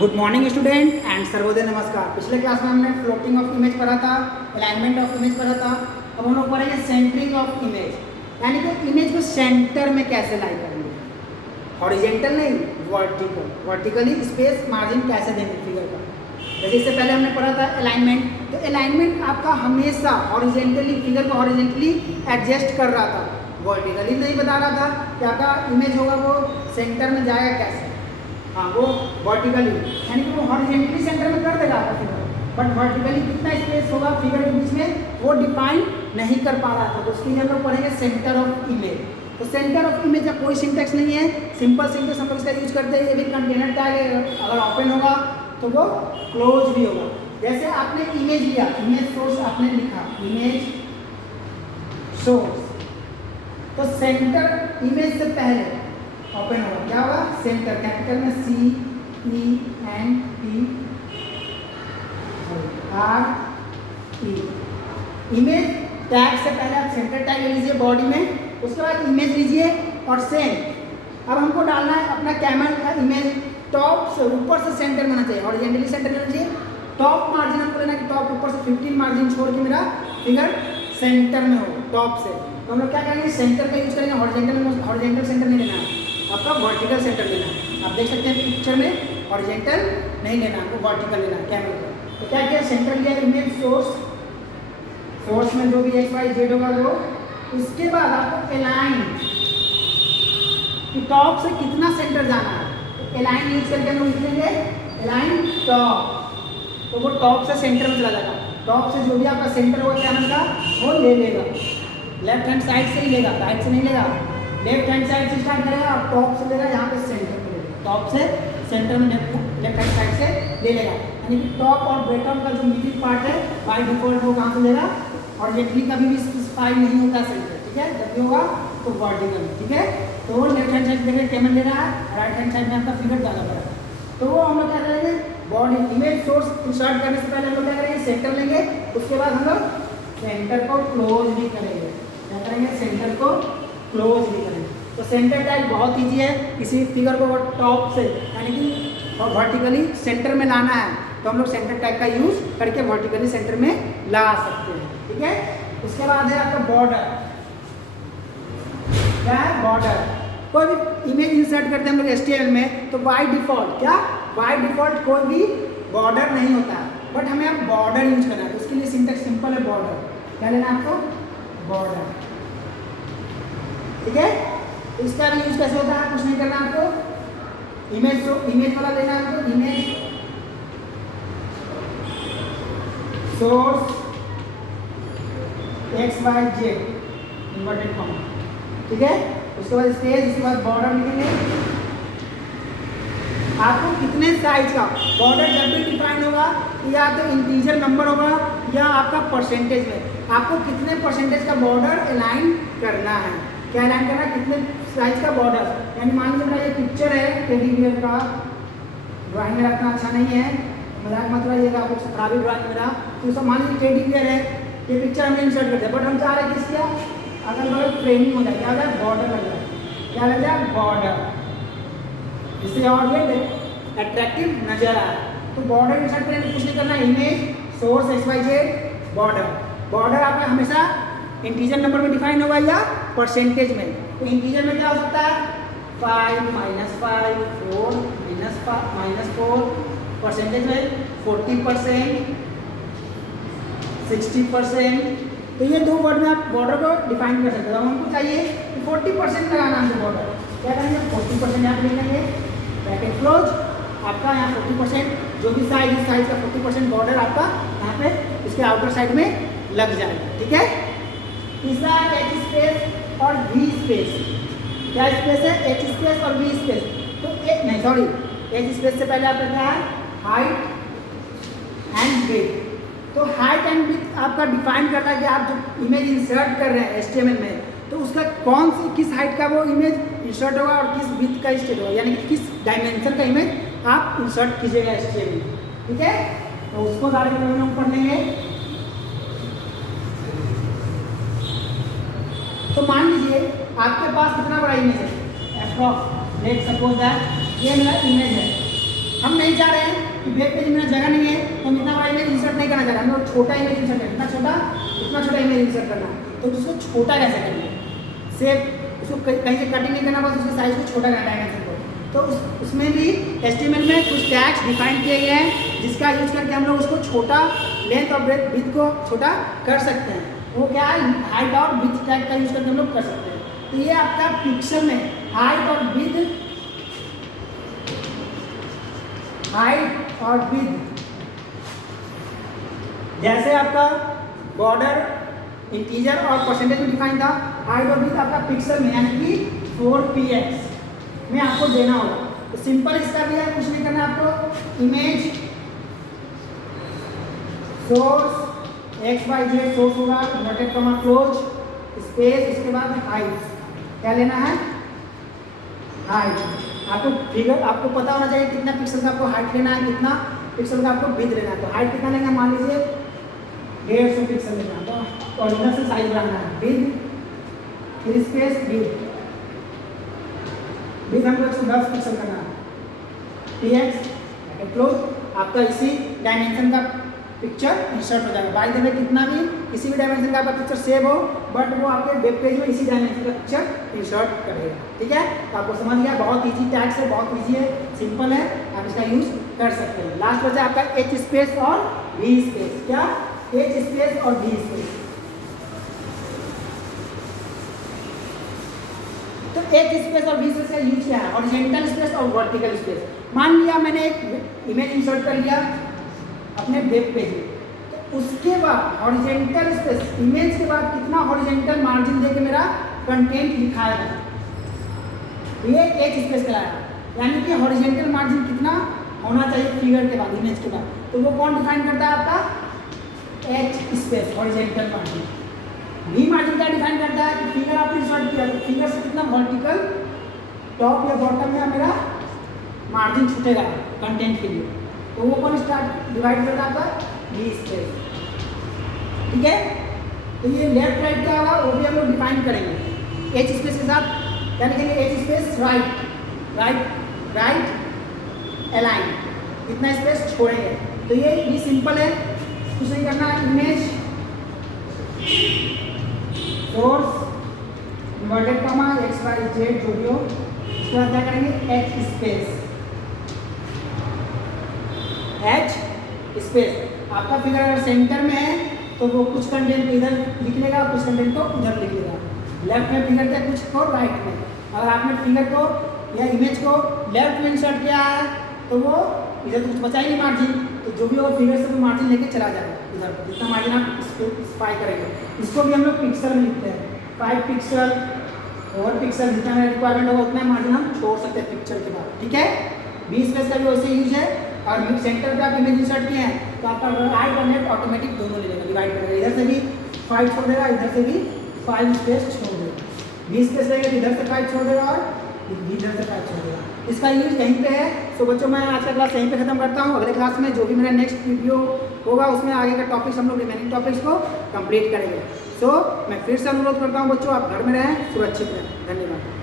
Good morning student and Sarvodaya नमस्कार। पिछले class में हमने फ्लोटिंग ऑफ इमेज पढ़ा था, अलाइनमेंट ऑफ इमेज पढ़ा था। अब हम लोग पढ़ेंगे सेंटरिंग ऑफ इमेज, यानी कि इमेज को सेंटर में कैसे लाई करेंगे। हॉरिजेंटल नहीं, वर्टिकल। वर्टिकली स्पेस मार्जिन कैसे देंगे फिगर का। जैसे इससे पहले हमने पढ़ा था अलाइनमेंट, तो अलाइनमेंट आपका हमेशा हॉरिजेंटली, फिगर को हॉरिजेंटली एडजस्ट कर रहा था, वर्टिकली नहीं बता रहा था कि आपका इमेज होगा वो सेंटर में जाएगा कैसे। हाँ, वो वर्टिकली यानी कि वो हॉरिजेंटली सेंटर में कर देगा आपका फिगर, बट वर्टिकली कितना स्पेस होगा फिगर के बीच में वो डिफाइन नहीं कर पा रहा था। तो उसके लिए हम लोग पढ़ेंगे सेंटर ऑफ इमेज। तो सेंटर ऑफ इमेज का कोई सिंटेक्स नहीं है, सिंपल सिंटेक्स हम लोग इसका यूज करते हैं। ये भी कंटेनर टैग है, अगर ओपन होगा तो वो क्लोज भी होगा। जैसे आपने इमेज लिया, इमेज सोर्स आपने लिखा, इमेज सोर्स, तो सेंटर इमेज से पहले ओपन होगा, क्या होगा, सेंटर, कैपिटल में C E N T R E। Image tag से पहले आप सेंटर टैग ले लीजिए बॉडी में, उसके बाद इमेज लीजिए और सेंड। अब हमको डालना है अपना कैमल का इमेज, टॉप से ऊपर से सेंटर में होना चाहिए, हॉरिजॉन्टली सेंटर में होना चाहिए। टॉप मार्जिन हमको लेना है कि टॉप ऊपर से 15 मार्जिन छोड़ के मेरा फिगर सेंटर में हो, टॉप से। तो हम लोग क्या करेंगे, सेंटर का यूज करेंगे। हॉरिजॉन्टल सेंटर नहीं लेना है आपका, वर्टिकल सेंटर लेना है। आप देख सकते हैं पिक्चर में हॉरिजॉन्टल नहीं लेना, आपको वर्टिकल लेना है कैमरा का। तो क्या किया, सेंटर लिया, इमेज सोर्स, सोर्स में जो भी एक्स वाई जेड होगा वो। उसके बाद आपको अलाइन कि टॉप से कितना सेंटर जाना है, तो अलाइन यूज करके हम लिख लेंगे अलाइन टॉप, तो वो टॉप से सेंटर में चला जाएगा। टॉप से जो भी आपका सेंटर होगा कैमरा का वो ले लेगा, लेफ्ट हैंड साइड से ही लेगा, राइट से नहीं लेगा। लेफ्ट हैंड साइड से स्टार्ट करेगा और टॉप से लेगा, यहाँ पे सेंटर पे लेगा, टॉप से सेंटर में लेफ्ट हैंड साइड से ले लेगा। यानी कि टॉप और बॉटम का जो मिडिल पार्ट है बाय डिफॉल्ट वो कहाँ से लेगा, और जेटली कभी भी स्पेसिफाई नहीं होता सेंटर, ठीक है। जब भी होगा तो वर्टिकल, ठीक है। तो वो लेफ्ट हैंड साइड देखिए कैमरा ले रहा है, राइट हैंड साइड में आपका फिगर डाला पड़ा है। तो वो हम लोग क्या करेंगे, बॉडी इमेज सोर्स इंसर्ट करने से पहले हम लोग क्या करेंगे, सेंटर लेंगे। उसके बाद हम लोग सेंटर को क्लोज भी करेंगे। क्या करेंगे, सेंटर को क्लोज भी करेंगे। तो सेंटर टैग बहुत ईजी है, किसी फिगर को टॉप से यानी कि वर्टिकली सेंटर में लाना है तो हम लोग सेंटर टैग का यूज करके वर्टिकली सेंटर में ला सकते हैं, ठीक है। उसके बाद है आपका बॉर्डर। क्या है, बॉर्डर। कोई भी इमेज इंसर्ट करते हैं हम लोग HTML में, तो बाय डिफॉल्ट क्या, बाय डिफॉल्ट कोई भी बॉर्डर नहीं होता है, बट हमें अब बॉर्डर यूज करना है। तो उसके लिए सिंटेक्स सिंपल है, बॉर्डर। क्या लेना है आपको, बॉर्डर, ठीक है। इसका भी यूज कैसे होता है, कुछ नहीं करना आपको, इमेज वाला लेना है आपको, image source X Y Z inverted comma, ठीक है। उसके बाद स्पेस, उसके बाद बॉर्डर लिखेंगे। आपको कितने साइज का बॉर्डर जब भी डिफाइन होगा, या तो इंटीजर नंबर होगा या आपका परसेंटेज में, आपको कितने परसेंटेज का बॉर्डर अलाइन करना है। क्या अलाइन करना है, कितने साइज का बॉर्डर। यानी मान लीजिए मेरा ये पिक्चर है टेडी बियर का, ड्राइंग मेरा इतना अच्छा नहीं है, मजाक मत लगाइएगा, आपको खराब ही ड्राइंग मेरा। तो सब मान लीजिए टेडी बियर है, ये पिक्चर हमने इंसर्ट कर दिया, बट हम चाह रहे हैं कि इसका अगल बगल फ्रेमिंग हो जाए, क्या हो जाए, बॉर्डर लग जाए। क्या लग जाए, बॉर्डर, जिससे और ये अट्रैक्टिव नजर आए। तो बॉर्डर इंसर्ट करें तो कुछ नहीं करना, image source X Y Z border. Border आपका हमेशा इंटीजर नंबर में डिफाइन होगा या परसेंटेज में। तो इंटीजर में क्या हो सकता है, 5 -5 4 -4, परसेंटेज में 40% 60%। तो ये दो वर्ड में आप बॉर्डर को डिफाइन कर सकते हो। हमको चाहिए कि 40% लगाना हमको बॉर्डर, क्या करेंगे, 40% यहाँ पे लिखेंगे, ब्रैकेट क्लोज। आपका यहाँ 40% जो भी साइज, इस साइज का 40% बॉर्डर आपका यहाँ पे इसके आउटर साइड में लग जाएगा, ठीक है। तीसरा एच स्पेस और वी स्पेस। क्या स्पेस है, एच स्पेस और वी स्पेस। तो एक नहीं, सॉरी, एच स्पेस से पहले आपका क्या है, हाइट एंड विड्थ। तो हाइट एंड विड्थ आपका डिफाइन करना है कि आप जो इमेज इंसर्ट कर रहे हैं HTML में, तो उसका कौन सी किस हाइट का वो इमेज इंसर्ट होगा और किस विड्थ का इंसर्ट होगा, यानी कि किस डायमेंशन का इमेज आप इंसर्ट कीजिएगा HTML में, ठीक है। तो उसको सारे हम पढ़ लेंगे। तो मान लीजिए आपके पास कितना बड़ा इमेज है, अप्रॉक्स लेट सपोज दैट ये मेरा इमेज है, हम नहीं चाह रहे हैं कि वेब पेज में मेरा जगह नहीं है तो हम इतना बड़ा इमेज इंसर्ट नहीं करना चाह रहे, हम लोग छोटा इमेज इंसर्ट करना, इतना छोटा इमेज इंसर्ट करना, तो उसको छोटा कैसे करेंगे? सिर्फ उसको कहीं से कटिंग नहीं करना, बस उसके साइज को छोटा करना डायमेंशन को। तो उसमें भी HTML में कुछ टैग्स डिफाइन किए गए हैं जिसका यूज करके हम लोग उसको छोटा, लेंथ और विड्थ को छोटा कर सकते हैं। वो क्या है, हाइट और विड्थ टैग का यूज करके हम लोग कर सकते हैं। तो ये आपका पिक्सल में हाइट और विड्थ, हाइट और विड्थ, जैसे आपका बॉर्डर इंटीजर और परसेंटेज में डिफाइन था, हाइट और विड्थ आपका पिक्सल में यानी कि 4px में आपको देना होगा। तो सिंपल इसका भी है, कुछ नहीं करना आपको, इमेज सोर्स XYZ सोर्स होगा, इन्वर्टेड कॉमा क्लोज स्पेस, इसके बाद हाइट, क्या लेना है, हाइट। आपको फिगर आपको पता होना चाहिए कितना पिक्सल का आपको हाइट लेना है, कितना पिक्सल का आपको विड्थ लेना है। तो हाइट कितना लेंगे, मान लीजिए 150 पिक्सल लेना, तो ओरिजिनल से साइज बढ़ाना है, विड्थ फिर स्पेस विड्थ हमको 110 पिक्सल करना है, px क्लोज, आपका इसी डायमेंशन का पिक्चर इंसर्ट हो जाएगा। बाय द वे कितना भी किसी भी डायमेंशन का आपका पिक्चर सेव हो, बट वो आपके वेब पेज में इसी डायमेंशन का पिक्चर इंसर्ट करेगा। ठीक है, तो आपको समझ गया, बहुत इजी टैग्स है, बहुत इजी है, सिंपल है, आप इसका यूज कर सकते हैं। लास्ट बचा आपका H स्पेस और V स्पेस। क्या, H स्पेस और V स्पेस। तो H स्पेस और V स्पेस का यूज क्या है, हॉरिजॉन्टल स्पेस और वर्टिकल स्पेस। मान लिया मैंने एक इमेज इंसर्ट कर लिया अपने वेब पेज में, तो उसके बाद हॉरिजॉन्टल स्पेस, इमेज के बाद कितना हॉरिजॉन्टल मार्जिन देके मेरा कंटेंट लिखाएगा, ये H स्पेस कहलाया। यानी कि हॉरिजॉन्टल मार्जिन कितना होना चाहिए फिगर के बाद, इमेज के बाद, तो वो कौन डिफाइन करता है, आपका H space horizontal margin. V margin क्या डिफाइन करता है कि फिगर आपने इंसर्ट किया तो फिगर से कितना वर्टिकल टॉप या बॉटम में मेरा मार्जिन छूटेगा कंटेंट के लिए, तो वो कौन स्टार्ट डिवाइड करता है, आपका V स्पेस। ठीक है, तो ये लेफ्ट राइट क्या होगा वो भी हम लोग डिफाइन करेंगे H स्पेस के साथ। क्या लिखेंगे, H space right, right right align, इतना स्पेस छोड़ेंगे। तो ये भी सिंपल है, कुछ नहीं करना, image source inverted comma XYZ जो भी हो, इसके बाद क्या करेंगे, H स्पेस, H स्पेस। आपका फिगर अगर सेंटर में है तो वो कुछ कंटेंट इधर लिख लेगा, कुछ कंटेंट को उधर लिख लेगा। लेफ्ट में फिगर क्या, कुछ को राइट में। अगर आपने फिगर को या इमेज को लेफ्ट में इंसर्ट किया है तो वो इधर तो कुछ बचा ही नहीं मार्जिन, तो जो भी वो फिगर से वो मार्जिन लेके चला जाएगा इधर, जितना मार्जिन आप स्पेसिफाई करेंगे। इसको भी हम लोग पिक्सल में लिखते हैं, 5 पिक्सल 4 पिक्सल, जितना मेरा रिक्वायरमेंट होगा उतना मार्जिन हम छोड़ सकते हैं पिक्चर के बाद। ठीक है, V स्पेस का भी वैसे यूज है। और सेंटर पे आप इमेज इंसर्ट किए हैं तो आपका राइट और लेफ्ट ऑटोमेटिक दोनों ले लेगा, डिवाइड करेगा, इधर से भी 5 छोड़ देगा, इधर से भी 5 स्पेस छोड़ देगा। 20 स्पेस लगेगा, इधर से 5 छोड़ देगा और इधर से 5 छोड़ देगा। इसका यूज यहीं पे है। तो बच्चों मैं आज का क्लास यहीं पे खत्म करता हूँ। अगले क्लास में जो भी मेरा नेक्स्ट वीडियो होगा उसमें आगे का टॉपिक्स हम लोग रिमेनिंग टॉपिक्स को कंप्लीट करेंगे। सो मैं फिर से अनुरोध करता हूँ बच्चों, आप घर में रहें, सुरक्षित रहें। धन्यवाद।